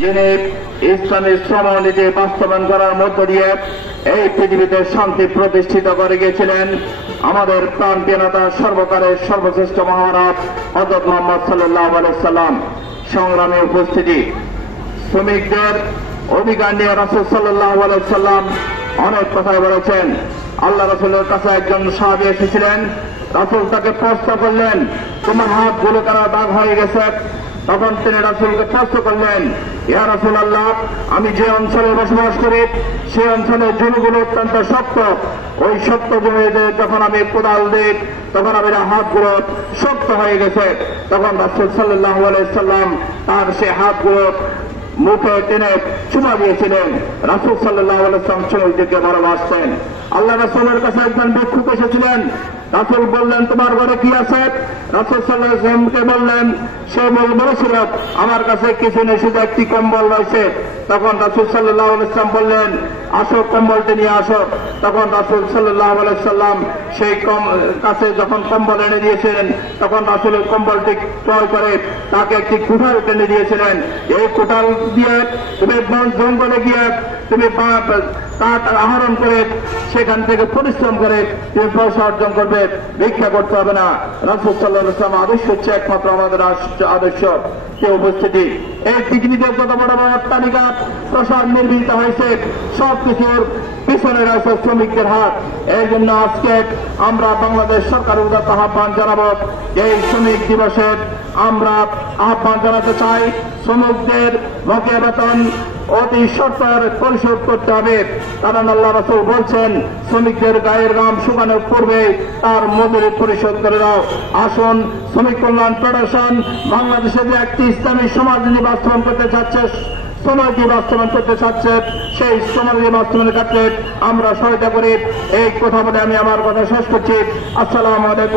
যিনি ইসলামী শ্রমনীতি বাস্তবায়ন করার মধ্য দিয়ে এই পৃথিবীতে শান্তি প্রতিষ্ঠিত করে গিয়েছিলেন আমাদের প্রান্তীয় নেতা সর্বকালের সর্বশ্রেষ্ঠ মহারাজ হযরত মুহাম্মদ সাল্লাল্লাহু আলাইহি সাল্লাম। সংগ্রামী উপস্থিতি, শ্রমিকদের অধিকার নিয়ে রাসূল সাল্লাল্লাহু আলাইহি সাল্লাম অনেক কথাই বলেছেন। আল্লাহ রাসূলের কাছে একজন সাহাবী এসেছিলেন, রাসূল তাকে প্রশ্ন করলেন, তোমার হাতগুলো কেন দাগ হয়ে গেছে? তখন তিনি রাসূলকে প্রশ্ন করলেন, ইয়া রাসূলুল্লাহ, আমি যে অঞ্চলে বসবাস করি সেই অঞ্চলের জমিগুলো অত্যন্ত শক্ত, ওই শক্ত জমিতে যখন আমি কোদাল দিই তখন আমার হাতগুলো শক্ত হয়ে গেছে। তখন রাসূল সাল্লাল্লাহু আলাইহি সাল্লাম তার সেই হাতগুলো মুখে টেনে চুমা দিয়েছিলেন। রাসূল সাল্লাল্লাহু আলাইহি সাল্লাম শ্রমিকদেরকে ভালোবাসতেন। আল্লাহ রাসূলের কাছে একজন ভিক্ষুক এসেছিলেন, রাসূল বললেন, তোমার ঘরে কি আছে? রাসূল সাল্লাল্লাহু আলাইহি ওয়াসাল্লামকে বললেন, সে বলেছিল, আমার কাছে কিছু নেই, শুধু একটি কম্বল রয়েছে। তখন রাসূল সাল্লাল্লাহু আলাইহি ওয়াসাল্লাম বললেন, আসো, কম্বলটি নিয়ে আসো। তখন রাসূল সাল্লাল্লাহু আলাইহি ওয়াসাল্লাম সেই কাছে যখন কম্বল এনে দিয়েছিলেন, তখন রাসূল কম্বলটি ক্রয় করে তাকে একটি কুঠার টেনে দিয়েছিলেন। এই কুঠার দিয়ে তুমি বন জঙ্গলে গিয়ে তুমি কাঠ আহরণ করে সেখান থেকে পরিশ্রম করে তুমি পয়সা অর্জন করবে, ভিক্ষা করতে হবে না। রাসূল সাল্লাল্লাহু আলাইহি ওয়াসাল্লাম আদর্শ হচ্ছে একমাত্র আমাদের আদর্শ। কে উপস্থিতি, এই পৃথিবীতে যত বড় বড় অট্টালিকা প্রসার নির্মিত হয়েছে সবকিছুর পিছনে রয়েছে শ্রমিকদের হাত। এই জন্য আজকে আমরা বাংলাদেশ সরকারের উদাত্ত আহ্বান জানাবো, এই শ্রমিক দিবসে আমরা আহ্বান জানাতে চাই, শ্রমিকদের বকেয়া বেতন অতি সত্বর পরিশোধ করতে হবে। কারণ আল্লাহ রাসূল বলছেন, শ্রমিকদের গায়ের ঘাম শুকানোর পূর্বে তার মজুরি পরিশোধ করে দাও। আসুন, শ্রমিক কল্যাণ ফেডারেশন বাংলাদেশে যে একটি ইসলামী সমাজ বাস্তবায়ন করতে চাচ্ছে, সমাজী বাস্তবায়ন করতে চাচ্ছে, সেই সমাজী বাস্তবায়নের ক্ষেত্রে আমরা সহায়তা করি। এই কথা বলে আমি আমার কথা শেষ করছি। আসসালামু আলাইকুম।